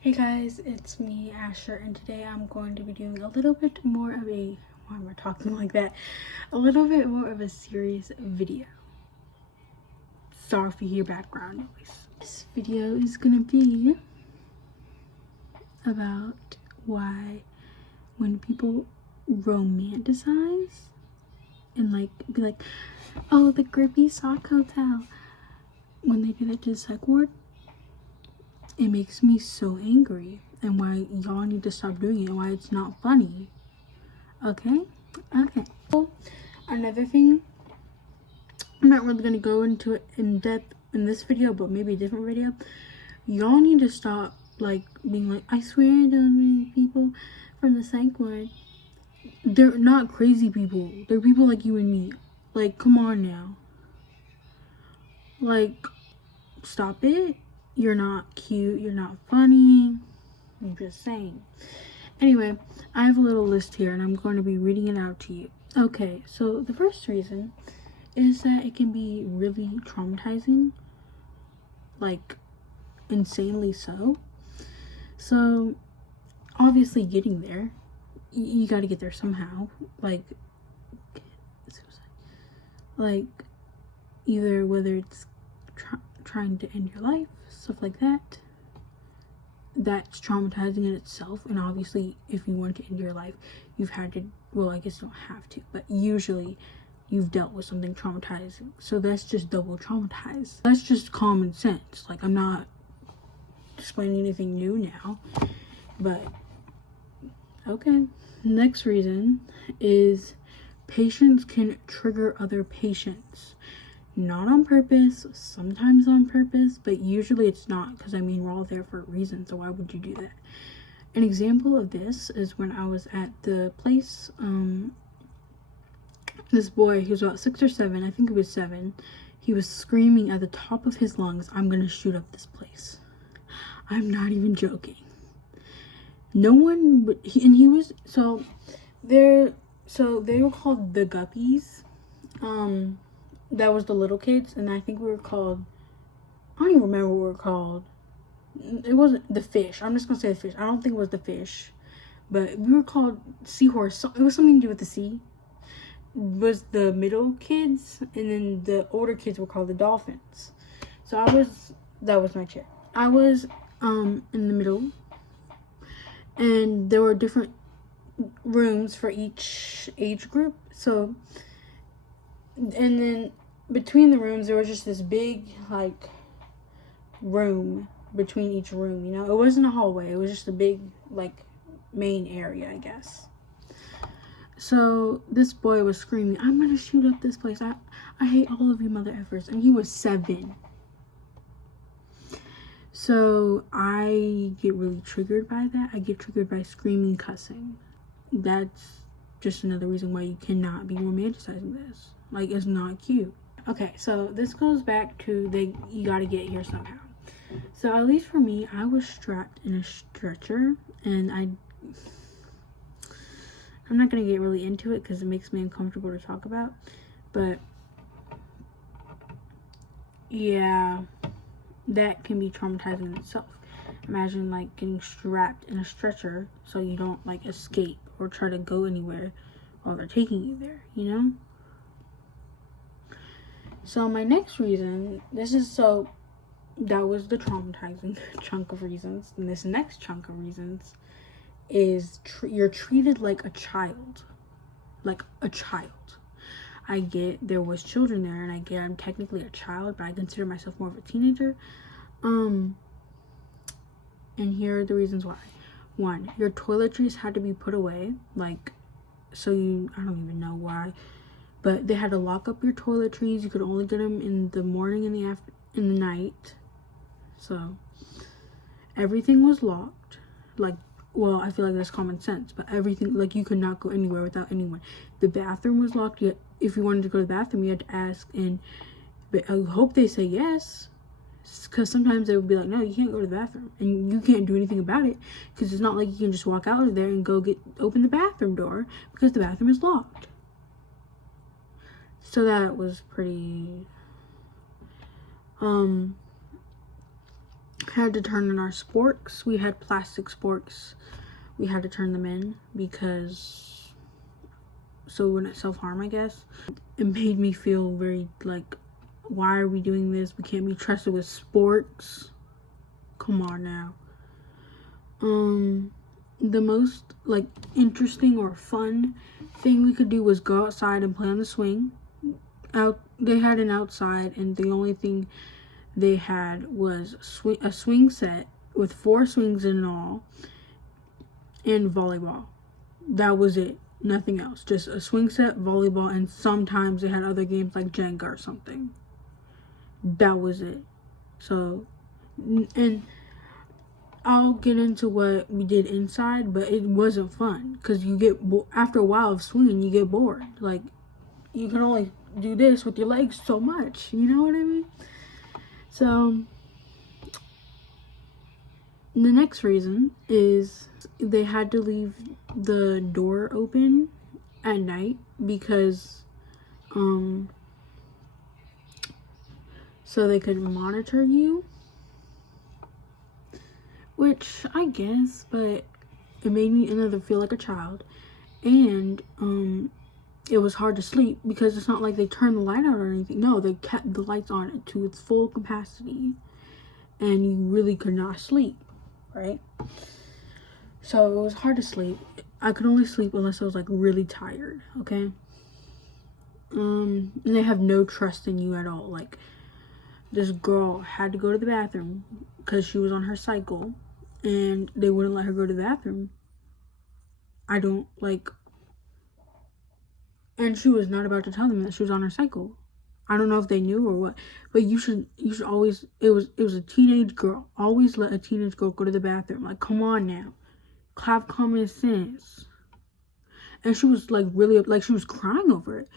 Hey guys, it's me, Asher, and today I'm going to be doing a little bit more of a, why am I talking like that? A little bit more of a serious video. Sorry if you hear background noise. This video is gonna be about why when people romanticize and be like, oh, the grippy sock hotel, when they do that to the psych ward, it makes me so angry, and why y'all need to stop doing it, and why it's not funny. Okay. So, another thing, I'm not really gonna go into it in depth in this video, but maybe a different video. Y'all need to stop being like, I swear I don't mean people from the psych ward. They're not crazy people. They're people like you and me. Like, come on now. Like, stop it. You're not cute. You're not funny. I'm just saying. Anyway, I have a little list here and I'm going to be reading it out to you. Okay, so the first reason is that it can be really traumatizing, like insanely so. So obviously getting there, you got to get there somehow, like either whether it's trying to end your life, stuff like that. That's traumatizing in itself, and obviously if you want to end your life, you've had to, well, I guess you don't have to, but usually you've dealt with something traumatizing, so that's just double traumatized. That's just common sense. Like, I'm not explaining anything new now, but okay. Next reason is patients can trigger other patients. Not on purpose, sometimes on purpose, but usually it's not, because I mean, we're all there for a reason, so why would you do that? An example of this is when I was at the place, this boy, he was about 6 or 7, I think he was 7, he was screaming at the top of his lungs, I'm gonna shoot up this place. I'm not even joking. No one would, he was, so they were called the Guppies. That was the little kids, and I think we were called, I don't even remember what we were called. It wasn't the fish. I'm just gonna say the fish. I don't think it was the fish, but we were called seahorse. It was something to do with the sea. It was the middle kids, and then the older kids were called the dolphins. So that was my chair. I was in the middle, and there were different rooms for each age group. So, and then between the rooms there was just this big room between each room, you know. It wasn't a hallway, it was just a big main area, I guess. So this boy was screaming, I'm gonna shoot up this place, I hate all of you mother effers, and he was 7. So I get really triggered by that. I get triggered by screaming, cussing. That's just another reason why you cannot be romanticizing this. Like, it's not cute. Okay, so this goes back to you gotta get here somehow. So at least for me, I was strapped in a stretcher, and I'm not gonna get really into it because it makes me uncomfortable to talk about, but yeah, that can be traumatizing in itself. Imagine getting strapped in a stretcher so you don't escape or try to go anywhere while they're taking you there, you know? So my next reason, that was the traumatizing chunk of reasons, and this next chunk of reasons is you're treated like a child. Like a child. I get there was children there, and I get I'm technically a child, but I consider myself more of a teenager. And here are the reasons why. 1, your toiletries had to be put away, I don't even know why, but they had to lock up your toiletries. You could only get them in the morning and in the night. So everything was locked. Well, I feel like that's common sense, but everything, you could not go anywhere without anyone. The bathroom was locked. Yet if you wanted to go to the bathroom, you had to ask, but I hope they say yes, because sometimes they would be like, no, you can't go to the bathroom, and you can't do anything about it, because it's not like you can just walk out of there and go open the bathroom door, because the bathroom is locked. So that was pretty had to turn in our sporks. We had plastic sporks. We had to turn them in because so we wouldn't self-harm, I guess. It made me feel very like, why are we doing this? We can't be trusted with sporks. Come on now. The most like interesting or fun thing we could do was go outside and play on the swing. They had an outside, and the only thing they had was a swing set with 4 swings in all and volleyball. That was it. Nothing else. Just a swing set, volleyball, and sometimes they had other games like Jenga or something. That was it. So, and I'll get into what we did inside, but it wasn't fun because you get after a while of swinging, you get bored. Like, you can only do this with your legs so much. You know what I mean? So, the next reason is they had to leave the door open at night because, so they could monitor you. Which, I guess, but it made me feel like a child. And, it was hard to sleep because it's not like they turned the light out or anything. No, they kept the lights on to its full capacity. And you really could not sleep, right? So it was hard to sleep. I could only sleep unless I was like really tired, okay? And they have no trust in you at all. Like, this girl had to go to the bathroom because she was on her cycle. And they wouldn't let her go to the bathroom. And she was not about to tell them that she was on her cycle. I don't know if they knew or what, but you should always, it was a teenage girl. Always let a teenage girl go to the bathroom. Like, come on now. Have common sense. And she was like really, like she was crying over it.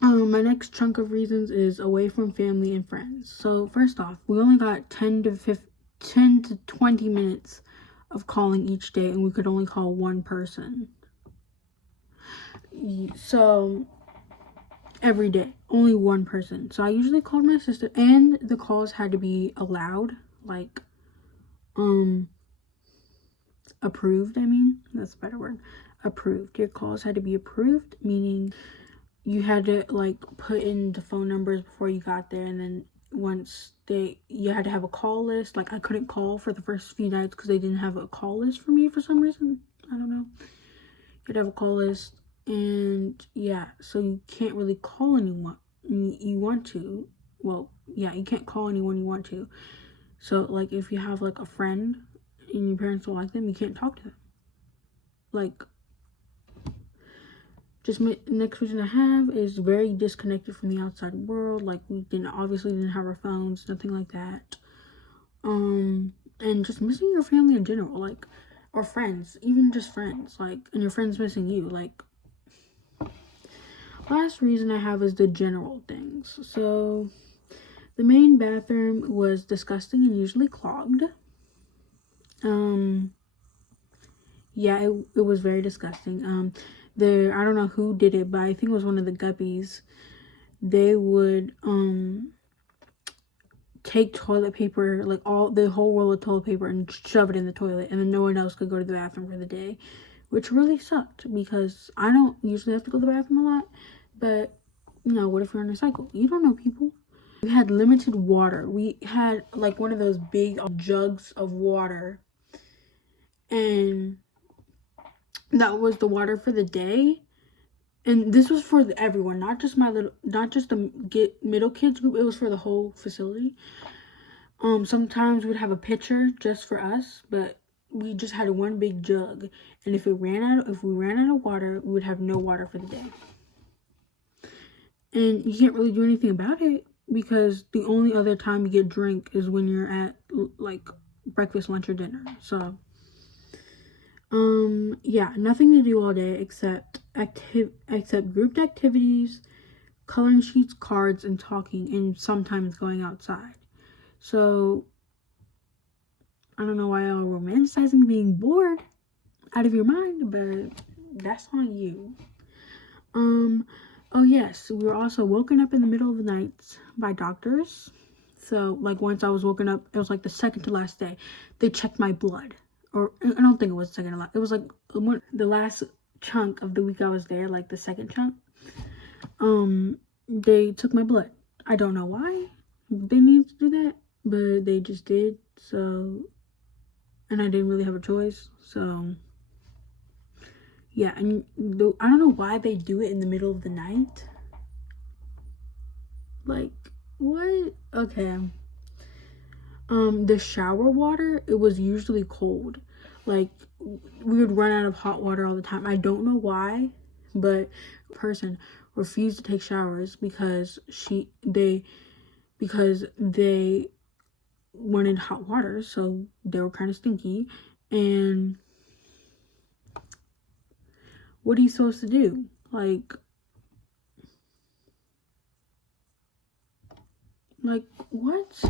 My next chunk of reasons is away from family and friends. So first off, we only got 10 to 20 minutes of calling each day, and we could only call one person. So every day, only one person. So I usually called my sister, and the calls had to be allowed, like approved. I mean, that's a better word. Approved. Your calls had to be approved, meaning you had to like put in the phone numbers before you got there, and then once you had to have a call list. Like, I couldn't call for the first few nights because they didn't have a call list for me for some reason. I don't know. You had to have a call list, and yeah, so you can't really call anyone you want to. Well, yeah, you can't call anyone you want to. So like, if you have like a friend and your parents don't like them, you can't talk to them. Like, just next reason I have is very disconnected from the outside world. Like, we obviously didn't have our phones, nothing like that. And just missing your family in general, like, or friends, even just friends, like, and your friends missing you. Like, last reason I have is the general things. So the main bathroom was disgusting and usually clogged. Yeah, it was very disgusting. I don't know who did it, but I think it was one of the guppies. They would take toilet paper, like the whole roll of toilet paper, and shove it in the toilet, and then no one else could go to the bathroom for the day, which really sucked because I don't usually have to go to the bathroom a lot. But what if you're on a cycle? You don't know people. We had limited water. We had like one of those big jugs of water, and that was the water for the day. And this was for everyone, not just the middle kids group. It was for the whole facility. Sometimes we'd have a pitcher just for us, but we just had one big jug. And if we ran out of water, we would have no water for the day. And you can't really do anything about it because the only other time you get drink is when you're at like breakfast, lunch, or dinner. So yeah, nothing to do all day except grouped activities, coloring sheets, cards, and talking, and sometimes going outside. So I don't know why y'all romanticizing being bored out of your mind, but that's on you. Oh yes, we were also woken up in the middle of the night by doctors So, like, once I was woken up, it was like the second to last day, they checked my blood. Or, I don't think it was second to last. It was like the last chunk of the week I was there, like the second chunk. They took my blood. I don't know why they needed to do that, but they just did. So, and I didn't really have a choice. So, yeah, and I don't know why they do it in the middle of the night. Like, what? Okay. The shower water, it was usually cold. Like, we would run out of hot water all the time. I don't know why, but a person refused to take showers because they wanted hot water, so they were kind of stinky. And what are you supposed to do? Like what?